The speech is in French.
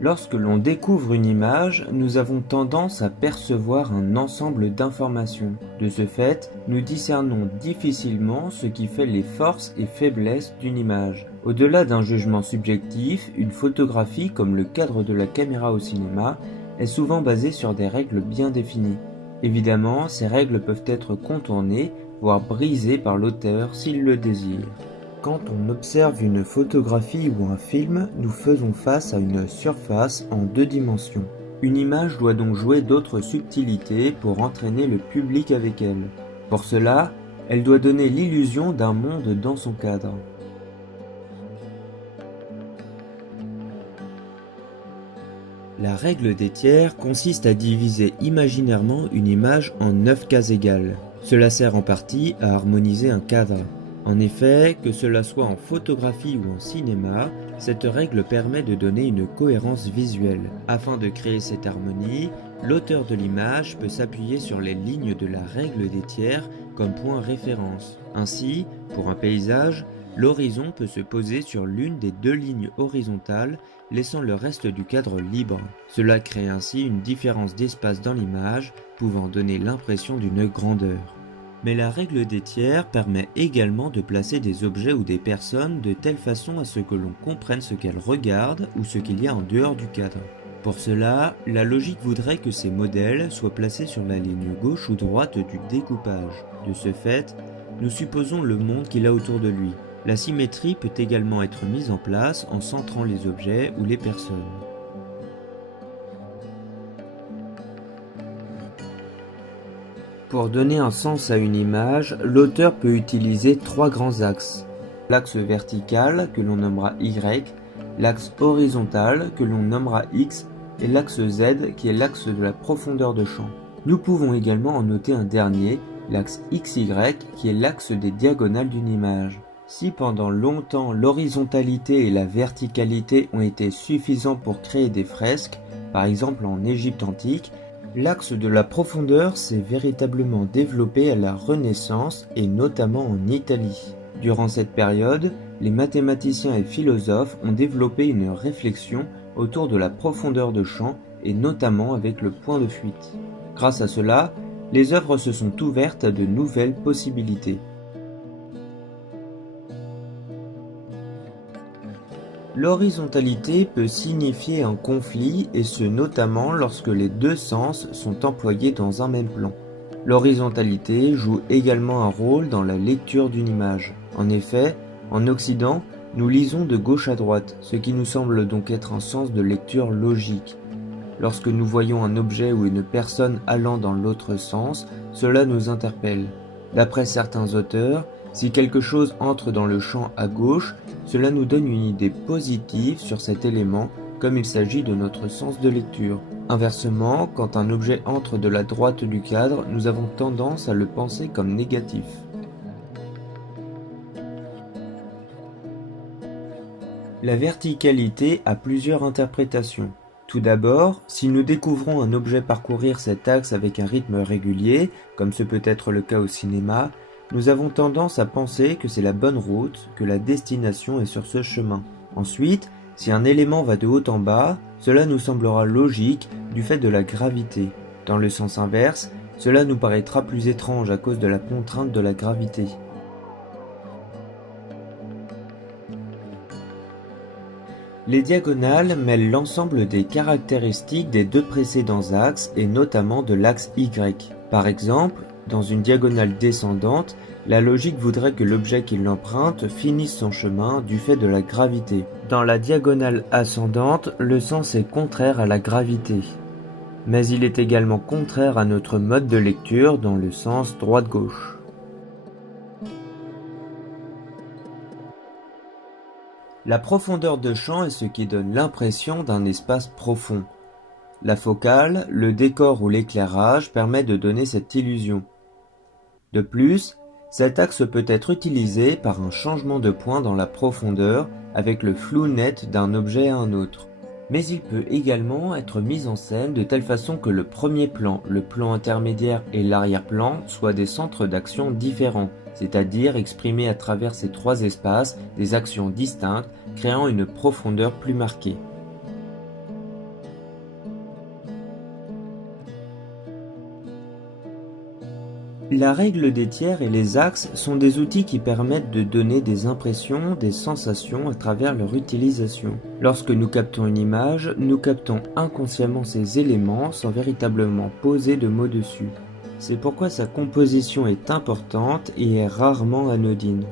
Lorsque l'on découvre une image, nous avons tendance à percevoir un ensemble d'informations. De ce fait, nous discernons difficilement ce qui fait les forces et faiblesses d'une image. Au-delà d'un jugement subjectif, une photographie, comme le cadre de la caméra au cinéma, est souvent basée sur des règles bien définies. Évidemment, ces règles peuvent être contournées, voire brisées par l'auteur s'il le désire. Quand on observe une photographie ou un film, nous faisons face à une surface en 2 dimensions. Une image doit donc jouer d'autres subtilités pour entraîner le public avec elle. Pour cela, elle doit donner l'illusion d'un monde dans son cadre. La règle des tiers consiste à diviser imaginairement une image en 9 cases égales. Cela sert en partie à harmoniser un cadre. En effet, que cela soit en photographie ou en cinéma, cette règle permet de donner une cohérence visuelle. Afin de créer cette harmonie, l'auteur de l'image peut s'appuyer sur les lignes de la règle des tiers comme point référence. Ainsi, pour un paysage, l'horizon peut se poser sur l'une des 2 lignes horizontales, laissant le reste du cadre libre. Cela crée ainsi une différence d'espace dans l'image, pouvant donner l'impression d'une grandeur. Mais la règle des tiers permet également de placer des objets ou des personnes de telle façon à ce que l'on comprenne ce qu'elles regardent ou ce qu'il y a en dehors du cadre. Pour cela, la logique voudrait que ces modèles soient placés sur la ligne gauche ou droite du découpage. De ce fait, nous supposons le monde qu'il a autour de lui. La symétrie peut également être mise en place en centrant les objets ou les personnes. Pour donner un sens à une image, l'auteur peut utiliser 3 grands axes. L'axe vertical, que l'on nommera Y, l'axe horizontal, que l'on nommera X, et l'axe Z, qui est l'axe de la profondeur de champ. Nous pouvons également en noter un dernier, l'axe XY, qui est l'axe des diagonales d'une image. Si pendant longtemps l'horizontalité et la verticalité ont été suffisants pour créer des fresques, par exemple en Égypte antique, l'axe de la profondeur s'est véritablement développé à la Renaissance et notamment en Italie. Durant cette période, les mathématiciens et philosophes ont développé une réflexion autour de la profondeur de champ et notamment avec le point de fuite. Grâce à cela, les œuvres se sont ouvertes à de nouvelles possibilités. L'horizontalité peut signifier un conflit et ce notamment lorsque les 2 sens sont employés dans un même plan. L'horizontalité joue également un rôle dans la lecture d'une image. En effet, en Occident, nous lisons de gauche à droite, ce qui nous semble donc être un sens de lecture logique. Lorsque nous voyons un objet ou une personne allant dans l'autre sens, cela nous interpelle. D'après certains auteurs, si quelque chose entre dans le champ à gauche, cela nous donne une idée positive sur cet élément, comme il s'agit de notre sens de lecture. Inversement, quand un objet entre de la droite du cadre, nous avons tendance à le penser comme négatif. La verticalité a plusieurs interprétations. Tout d'abord, si nous découvrons un objet parcourir cet axe avec un rythme régulier, comme ce peut être le cas au cinéma, nous avons tendance à penser que c'est la bonne route, que la destination est sur ce chemin. Ensuite, si un élément va de haut en bas, cela nous semblera logique du fait de la gravité. Dans le sens inverse, cela nous paraîtra plus étrange à cause de la contrainte de la gravité. Les diagonales mêlent l'ensemble des caractéristiques des 2 précédents axes et notamment de l'axe Y. Par exemple, dans une diagonale descendante, la logique voudrait que l'objet qui l'emprunte finisse son chemin du fait de la gravité. Dans la diagonale ascendante, le sens est contraire à la gravité. Mais il est également contraire à notre mode de lecture dans le sens droite-gauche. La profondeur de champ est ce qui donne l'impression d'un espace profond. La focale, le décor ou l'éclairage permet de donner cette illusion. De plus, cet axe peut être utilisé par un changement de point dans la profondeur avec le flou net d'un objet à un autre. Mais il peut également être mis en scène de telle façon que le premier plan, le plan intermédiaire et l'arrière-plan soient des centres d'action différents, c'est-à-dire exprimés à travers ces 3 espaces des actions distinctes, créant une profondeur plus marquée. La règle des tiers et les axes sont des outils qui permettent de donner des impressions, des sensations à travers leur utilisation. Lorsque nous captons une image, nous captons inconsciemment ces éléments sans véritablement poser de mots dessus. C'est pourquoi sa composition est importante et est rarement anodine.